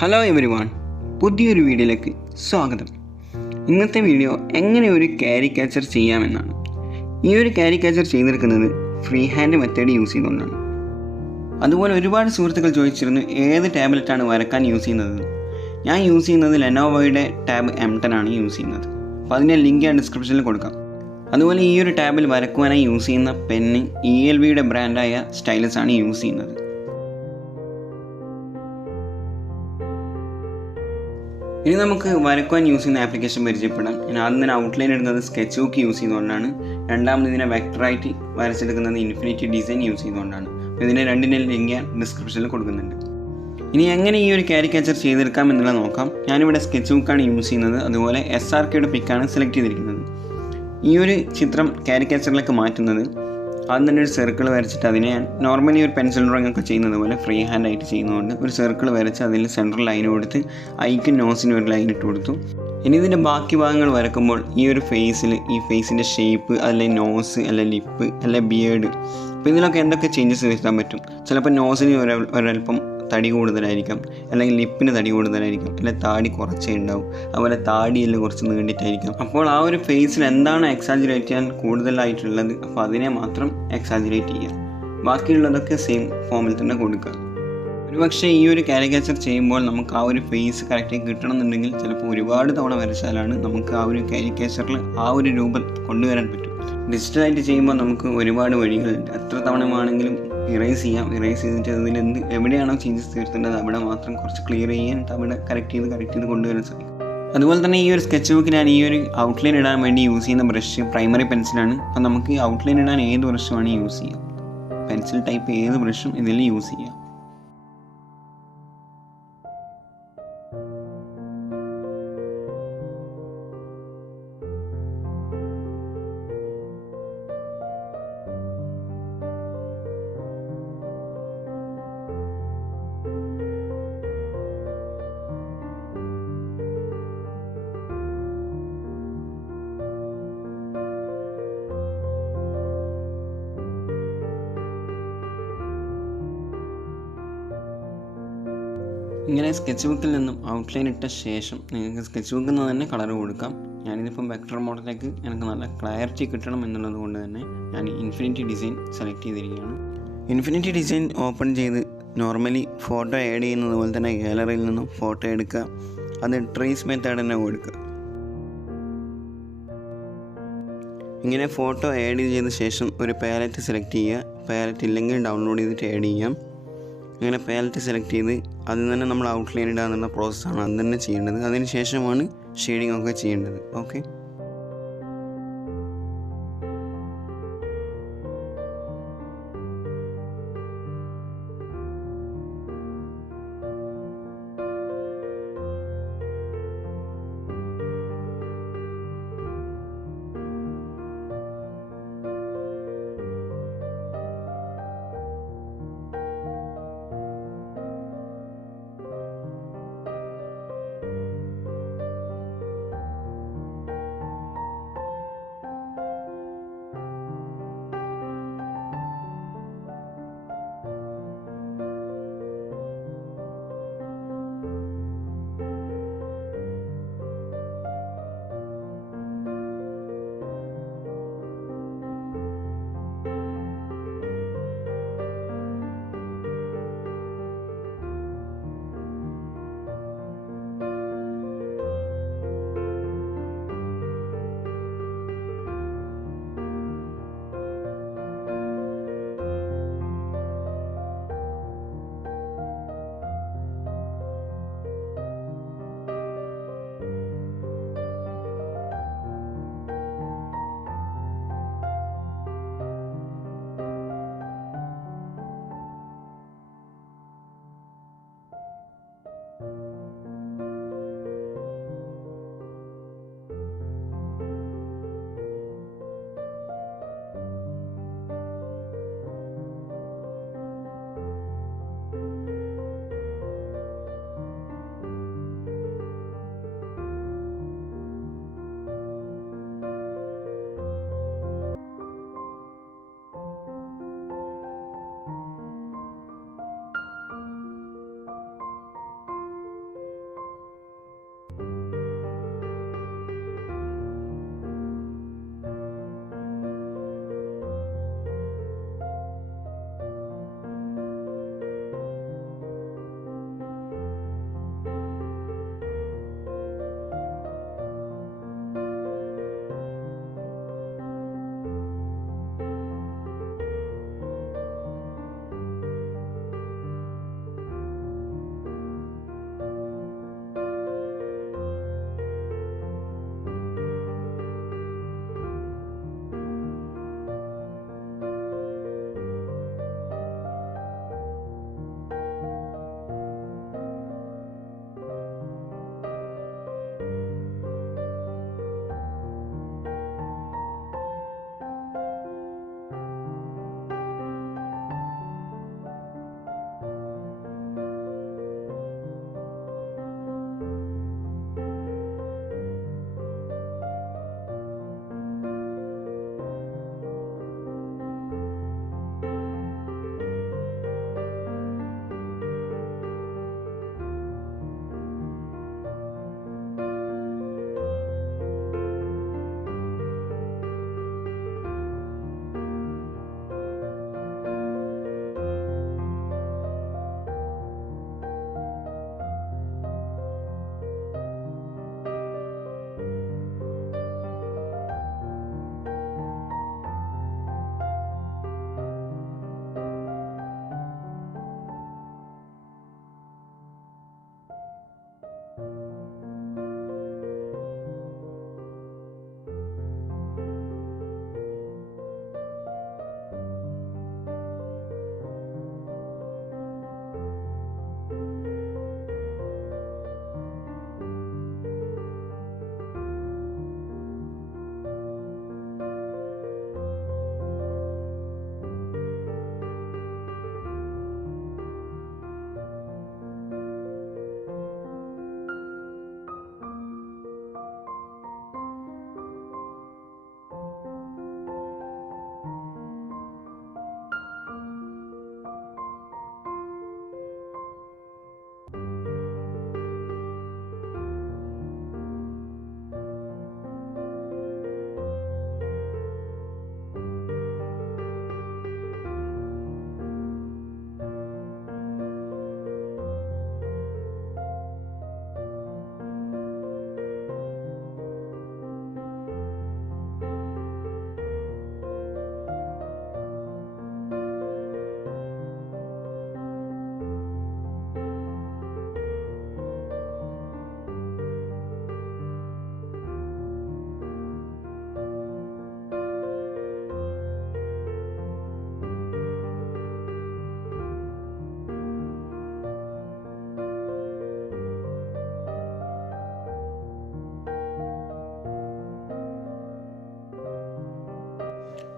Hello everyone, പുതിയൊരു വീഡിയോയിലേക്ക് സ്വാഗതം. ഇന്നത്തെ വീഡിയോ എങ്ങനെ ഒരു കാരിക്കേച്ചർ ചെയ്യാമെന്നാണ്. ഈ ഒരു കാരിക്കേച്ചർ ചെയ്തെടുക്കുന്നത് ഫ്രീ ഹാൻഡ് മെത്തേഡ് യൂസ് ചെയ്തുകൊണ്ടാണ്. അതുപോലെ ഒരുപാട് സുഹൃത്തുക്കൾ ചോദിച്ചിരുന്നു ഏത് ടാബ്ലറ്റാണ് വരക്കാൻ യൂസ് ചെയ്യുന്നത്. ഞാൻ യൂസ് ചെയ്യുന്നത് ലെനോവോയുടെ ടാബ് M10 ആണ് യൂസ് ചെയ്യുന്നത്. അപ്പോൾ അതിൻ്റെ ലിങ്ക് ഞാൻ ഡിസ്ക്രിപ്ഷനിൽ കൊടുക്കാം. അതുപോലെ ഈ ഒരു ടാബിൽ വരക്കുവാനായി യൂസ് ചെയ്യുന്ന പെന്ന് ELVയുടെ ബ്രാൻഡായ സ്റ്റൈലസ് ആണ് യൂസ് ചെയ്യുന്നത്. ഇനി നമുക്ക് വരക്കുവാൻ യൂസ് ചെയ്യുന്ന ആപ്ലിക്കേഷൻ പരിചയപ്പെടാം. ഞാൻ ആദ്യം തന്നെ ഔട്ട്ലൈൻ ഇടുന്നത് സ്കെച്ച് ബുക്ക് യൂസ് ചെയ്തുകൊണ്ടാണ്. രണ്ടാമത് ഇതിനെ വെക്ടറായിട്ട് വരച്ചെടുക്കുന്നത് ഇൻഫിനിറ്റി ഡിസൈൻ യൂസ് ചെയ്തുകൊണ്ടാണ്. അപ്പോൾ ഇതിനെ രണ്ടിൻ്റെ ലിങ്ക് ഞാൻ ഡിസ്ക്രിപ്ഷനിൽ കൊടുക്കുന്നുണ്ട്. ഇനി എങ്ങനെ ഈ ഒരു കാരിക്കേച്ചർ ചെയ്തെടുക്കാം എന്നുള്ളത് നോക്കാം. ഞാനിവിടെ സ്കെച്ച് ബുക്കാണ് യൂസ് ചെയ്യുന്നത്. അതുപോലെ SRKയുടെ പിക്കാണ് സെലക്ട് ചെയ്തിരിക്കുന്നത്. ഈ ഒരു ചിത്രം കാരിക്കേച്ചറിലേക്ക് മാറ്റുന്നത് ആദ്യം തന്നെ ഒരു സർക്കിൾ വരച്ചിട്ട് അതിനെ നോർമലി ഒരു പെൻസിൽ ഡ്രോയിങ് ഒക്കെ ചെയ്യുന്നത് പോലെ ഫ്രീ ഹാൻഡ് ആയിട്ട് ചെയ്യുന്നതുകൊണ്ട് ഒരു സർക്കിൾ വരച്ച് അതിൽ സെൻട്രൽ ലൈൻ കൊടുത്ത് ഐക്കും നോസിനും ഒരു ലൈൻ ഇട്ട് കൊടുത്തു. ഇനി ഇതിൻ്റെ ബാക്കി ഭാഗങ്ങൾ വരക്കുമ്പോൾ ഈ ഒരു ഫേസിൽ ഈ ഫേസിൻ്റെ ഷേപ്പ് അല്ലെങ്കിൽ നോസ് അല്ലെങ്കിൽ ലിപ്പ് അല്ലെങ്കിൽ ബിയേർഡ്, അപ്പോൾ ഇതിലൊക്കെ എന്തൊക്കെ ചേഞ്ചസ് വരുത്താൻ പറ്റും. ചിലപ്പോൾ നോസിന് ഒരൽപ്പം തടി കൂടുതലായിരിക്കാം, അല്ലെങ്കിൽ ലിപ്പിന് തടി കൂടുതലായിരിക്കും, അല്ലെങ്കിൽ താടി കുറച്ചേ ഉണ്ടാവും, അതുപോലെ താടിയെല്ലാം കുറച്ച് നീണ്ടിട്ടായിരിക്കും. അപ്പോൾ ആ ഒരു ഫേസിൽ എന്താണ് എക്സാജുറേറ്റ് ചെയ്യാൻ കൂടുതലായിട്ടുള്ളത്, അപ്പോൾ അതിനെ മാത്രം എക്സാജുറേറ്റ് ചെയ്യുക. ബാക്കിയുള്ളതൊക്കെ സെയിം ഫോമിൽ തന്നെ കൊടുക്കുക. ഒരുപക്ഷെ ഈ ഒരു കാരിക്കേച്ചർ ചെയ്യുമ്പോൾ നമുക്ക് ആ ഒരു ഫേസ് കറക്റ്റായി കിട്ടണമെന്നുണ്ടെങ്കിൽ ചിലപ്പോൾ ഒരുപാട് തവണ വരച്ചാലാണ് നമുക്ക് ആ ഒരു കാരിക്കേച്ചറിൽ ആ ഒരു രൂപം കൊണ്ടുവരാൻ പറ്റും. ഡിജിറ്റലായിട്ട് ചെയ്യുമ്പോൾ നമുക്ക് ഒരുപാട് വഴികളുണ്ട്. എത്ര തവണ വേണമെങ്കിലും ഇറേസ് ചെയ്യാം. ഇറേസ് ചെയ്തിട്ട് അതിൽ എവിടെയാണോ ചേഞ്ചസ് തീർത്തേണ്ടത് അവിടെ മാത്രം കുറച്ച് ക്ലിയർ ചെയ്യാൻ അവിടെ കറക്റ്റ് ചെയ്ത് കൊണ്ടുവരാൻ സാധിക്കും. അതുപോലെ തന്നെ ഈ ഒരു സ്കെച്ച് ബുക്ക് ഞാൻ ഈ ഒരു ഔട്ട്ലൈൻ ഇടാൻ വേണ്ടി യൂസ് ചെയ്യുന്ന ബ്രഷ് പ്രൈമറി പെൻസിലാണ്. അപ്പോൾ നമുക്ക് ഈ ഔട്ട്ലൈൻ ഇടാൻ ഏത് ബ്രഷുമാണ് യൂസ് ചെയ്യാം. പെൻസിൽ ടൈപ്പ് ഏത് ബ്രഷും ഇതിൽ യൂസ് ചെയ്യാം. ഇങ്ങനെ സ്കെച്ച് ബുക്കിൽ നിന്നും ഔട്ട്ലൈൻ ഇട്ട ശേഷം നിങ്ങൾക്ക് സ്കെച്ച് ബുക്കിൽ നിന്ന് തന്നെ കളർ കൊടുക്കാം. ഞാനിതിപ്പം വെക്ടർ മോഡലിലേക്ക് എനിക്ക് നല്ല ക്ലാരിറ്റി കിട്ടണം എന്നുള്ളത് കൊണ്ട് തന്നെ ഞാൻ ഇൻഫിനിറ്റി ഡിസൈൻ സെലക്ട് ചെയ്തിരിക്കുകയാണ്. ഇൻഫിനിറ്റി ഡിസൈൻ ഓപ്പൺ ചെയ്ത് നോർമലി ഫോട്ടോ ആഡ് ചെയ്യുന്നത് പോലെ തന്നെ ഗാലറിയിൽ നിന്നും ഫോട്ടോ എടുക്കുക. അത് ട്രേസ് മെത്തേഡ് തന്നെ കൊടുക്കുക. ഇങ്ങനെ ഫോട്ടോ ആഡ് ചെയ്ത ശേഷം ഒരു പാലറ്റ് സെലക്ട് ചെയ്യുക. പാലറ്റ് ഇല്ലെങ്കിൽ ഡൗൺലോഡ് ചെയ്തിട്ട് ആഡ് ചെയ്യാം. അങ്ങനെ പാലറ്റ് സെലക്ട് ചെയ്ത് അതിൽ തന്നെ നമ്മൾ ഔട്ട്ലൈൻ ഇടുക എന്നുള്ള പ്രോസസ്സാണ് അത് തന്നെ ചെയ്യേണ്ടത്. അതിന് ശേഷമാണ് ഷെയ്ഡിങ് ഒക്കെ ചെയ്യേണ്ടത്. ഓക്കെ,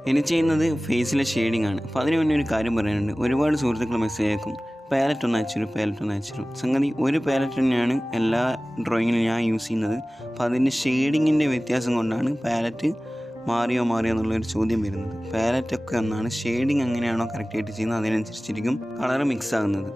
ഇനി ചെയ്യുന്നത് ഫേസിലെ ഷെയ്ഡിങ് ആണ്. അപ്പോൾ അതിന് വേണ്ടി ഒരു കാര്യം പറയാനുണ്ട്. ഒരുപാട് സുഹൃത്തുക്കൾ മെസ്സേജ് അയക്കും, പാലറ്റ് ഒന്ന് അയച്ചു. സംഗതി ഒരു പാലറ്റ് തന്നെയാണ് എല്ലാ ഡ്രോയിങ്ങിലും ഞാൻ യൂസ് ചെയ്യുന്നത്. അപ്പോൾ അതിൻ്റെ ഷെയ്ഡിങ്ങിൻ്റെ വ്യത്യാസം കൊണ്ടാണ് പാലറ്റ് മാറിയോ എന്നുള്ളൊരു ചോദ്യം വരുന്നത്. പാലറ്റൊക്കെ ഒന്നാണ്, ഷെയ്ഡിങ് എങ്ങനെയാണോ കറക്റ്റായിട്ട് ചെയ്യുന്നത് അതിനനുസരിച്ചിരിക്കും കളർ മിക്സ് ആകുന്നത്.